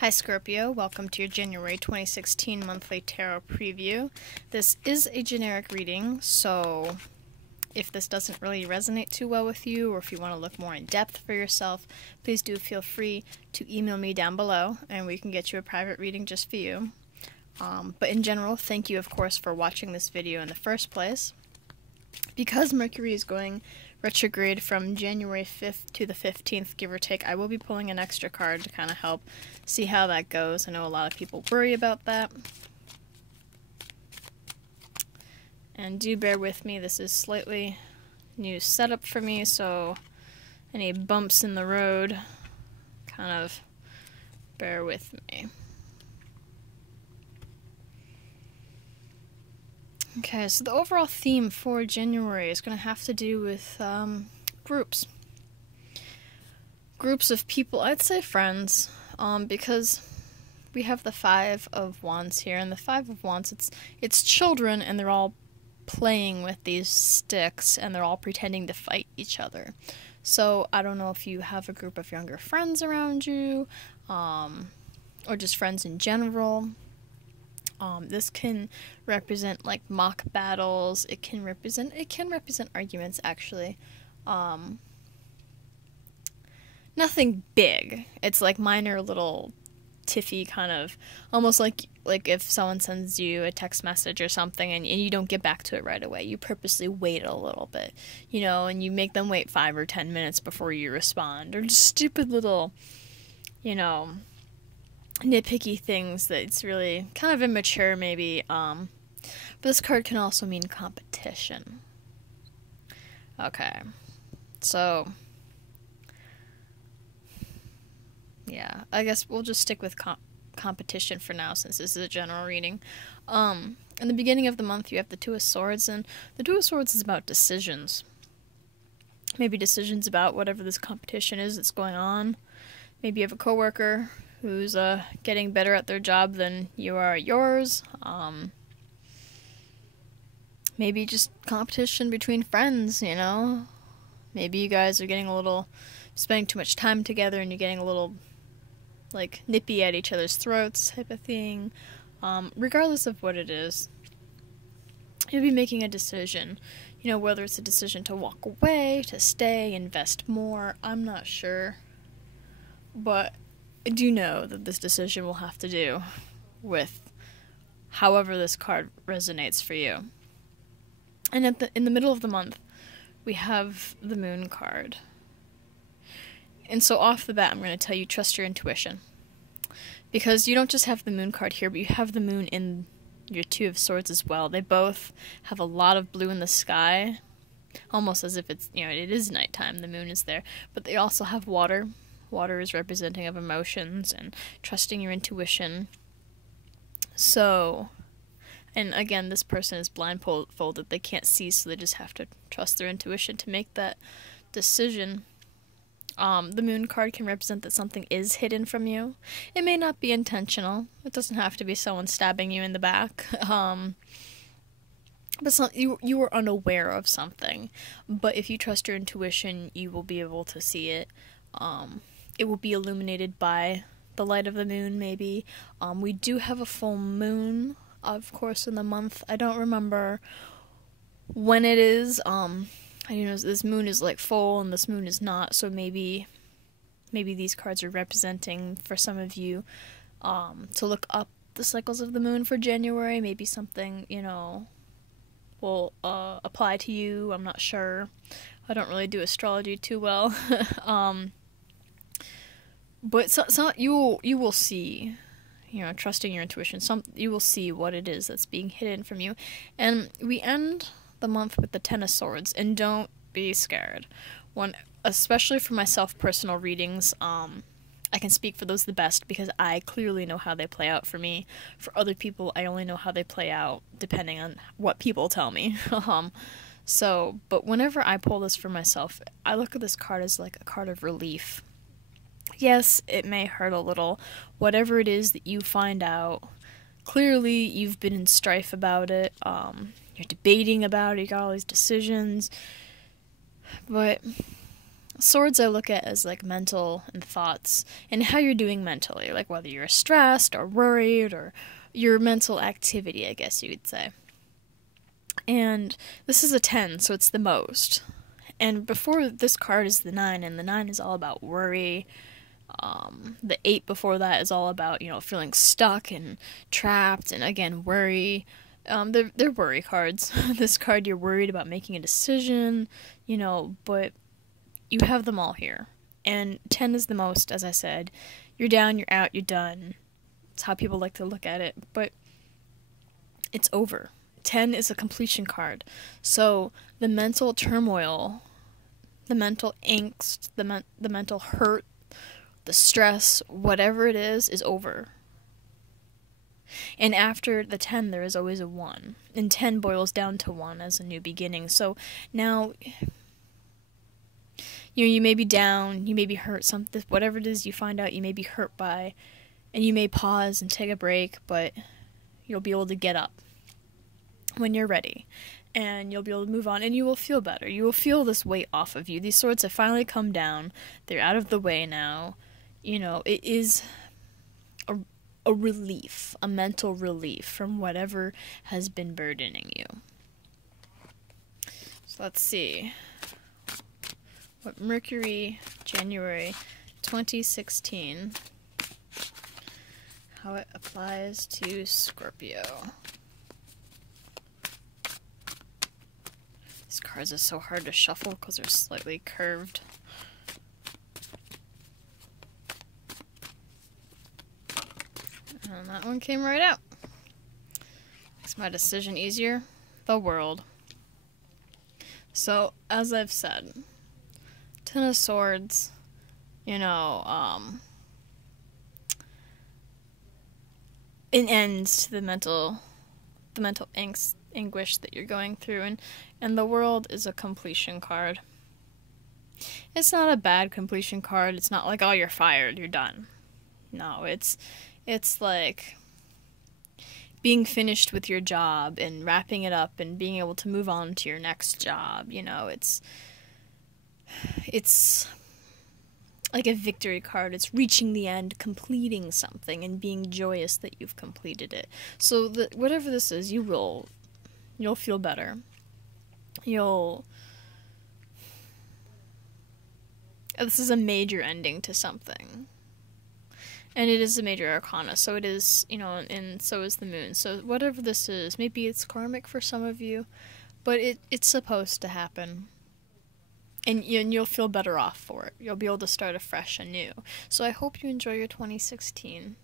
Hi Scorpio, welcome to your January 2016 monthly tarot preview. This is a generic reading, so if this doesn't really resonate too well with you, or if you want to look more in depth for yourself, please do feel free to email me down below and we can get you a private reading just for you. But in general, thank you of course for watching this video in the first place. Because Mercury is going retrograde from January 5th to the 15th, give or take, I will be pulling an extra card to kind of help see how that goes. I know a lot of people worry about that. And do bear with me, this is slightly new setup for me, so any bumps in the road, kind of bear with me. Okay, so the overall theme for January is going to have to do with groups. Groups of people, I'd say friends, because we have the Five of Wands here, and the Five of Wands, it's children, and they're all playing with these sticks, and they're all pretending to fight each other. So I don't know if you have a group of younger friends around you, or just friends in general. This can represent like mock battles. It can represent arguments actually. Nothing big. It's like minor little tiffy kind of, almost like if someone sends you a text message or something and you don't get back to it right away. You purposely wait a little bit, you know, and you make them wait 5 or 10 minutes before you respond, or just stupid little, you know, nitpicky things that it's really kind of immature maybe. But this card can also mean competition. Okay, so yeah, I guess we'll just stick with competition for now since this is a general reading. In the beginning of the month you have the Two of Swords, and the Two of Swords is about decisions. Maybe decisions about whatever this competition is that's going on. Maybe you have a coworker who's getting better at their job than you are at yours. Maybe just competition between friends, you know? Maybe you guys are getting a little, spending too much time together and you're getting a little, like, nippy at each other's throats type of thing. Regardless of what it is, you'll be making a decision. You know, whether it's a decision to walk away, to stay, invest more, I'm not sure. But I do know that this decision will have to do with however this card resonates for you. And in the middle of the month, we have the Moon card. And so off the bat, I'm going to tell you, trust your intuition. Because you don't just have the Moon card here, but you have the Moon in your Two of Swords as well. They both have a lot of blue in the sky, almost as if it's, you know, it is nighttime, the Moon is there. But they also have water. Water is representing of emotions and trusting your intuition. So, and again, this person is blindfolded. They can't see, so they just have to trust their intuition to make that decision. The Moon card can represent that something is hidden from you. It may not be intentional. It doesn't have to be someone stabbing you in the back. But you were unaware of something. But if you trust your intuition, you will be able to see it. It will be illuminated by the light of the moon, maybe. We do have a full moon, of course, in the month. I don't remember when it is. You know, this moon is like full and this moon is not, so maybe these cards are representing for some of you to look up the cycles of the moon for January. Maybe something, you know, will apply to you. I'm not sure. I don't really do astrology too well. But so you will see, you know, trusting your intuition, you will see what it is that's being hidden from you. And we end the month with the Ten of Swords, and don't be scared. Especially for myself, personal readings, I can speak for those the best because I clearly know how they play out for me. For other people, I only know how they play out depending on what people tell me. But whenever I pull this for myself, I look at this card as like a card of relief. Yes, it may hurt a little. Whatever it is that you find out, clearly you've been in strife about it. You're debating about it. You got all these decisions. But Swords I look at as like mental and thoughts and how you're doing mentally, like whether you're stressed or worried or your mental activity, I guess you could say. And this is a 10, so it's the most. And before this card is the 9, and the 9 is all about worry. The 8 before that is all about, feeling stuck and trapped, and again, worry. They're worry cards. This card, you're worried about making a decision, but you have them all here. And 10 is the most, as I said. You're down, you're out, you're done. It's how people like to look at it, but it's over. 10 is a completion card. So the mental turmoil, the mental angst, the mental hurt, the stress, whatever it is over. And after the 10, there is always a 1. And 10 boils down to 1 as a new beginning. So now, you may be down, you may be hurt, something, whatever it is you find out you may be hurt by, and you may pause and take a break, but you'll be able to get up when you're ready, and you'll be able to move on, and you will feel better. You will feel this weight off of you. These swords have finally come down. They're out of the way now. It is a relief, a mental relief from whatever has been burdening you. So let's see what Mercury, January 2016, how it applies to Scorpio. These cards are so hard to shuffle because they're slightly curved. And that one came right out. Makes my decision easier. The World. So, as I've said, Ten of Swords, it ends to the mental anguish that you're going through, and the World is a completion card. It's not a bad completion card. It's not like, oh, you're fired, you're done. No, it's like being finished with your job and wrapping it up and being able to move on to your next job. It's like a victory card. It's reaching the end, completing something, and being joyous that you've completed it. So whatever this is, you'll feel better. This is a major ending to something. And it is a major arcana, so it is, and so is the moon. So whatever this is, maybe it's karmic for some of you, but it's supposed to happen. And you'll feel better off for it. You'll be able to start afresh and new. So I hope you enjoy your 2016.